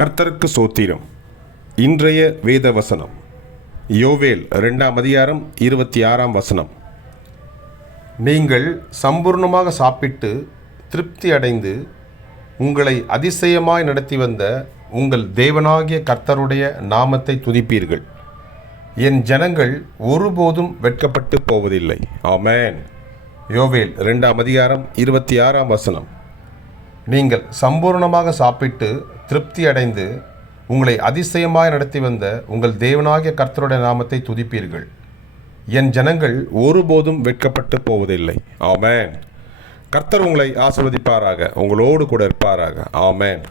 கர்த்தருக்கு சோத்திரம். இன்றைய வேத வசனம் யோவேல் 2:26. நீங்கள் சம்பூர்ணமாக சாப்பிட்டு திருப்தி அடைந்து உங்களை அதிசயமாய் நடத்தி வந்த உங்கள் தேவனாகிய கர்த்தருடைய நாமத்தை துதிப்பீர்கள். என் ஜனங்கள் ஒருபோதும் வெட்கப்பட்டு போவதில்லை. ஆமென். யோவேல் 2:26. நீங்கள் சம்பூர்ணமாக சாப்பிட்டு திருப்தி அடைந்து உங்களை அதிசயமாய் நடத்தி வந்த உங்கள் தேவனாகிய கர்த்தருடைய நாமத்தை துதிப்பீர்கள். என் ஜனங்கள் ஒருபோதும் வெட்கப்பட்டு போவதில்லை. ஆமென். கர்த்தர் உங்களை ஆசீர்வதிப்பாராக, உங்களோடு கூட இருப்பாராக. ஆமென்.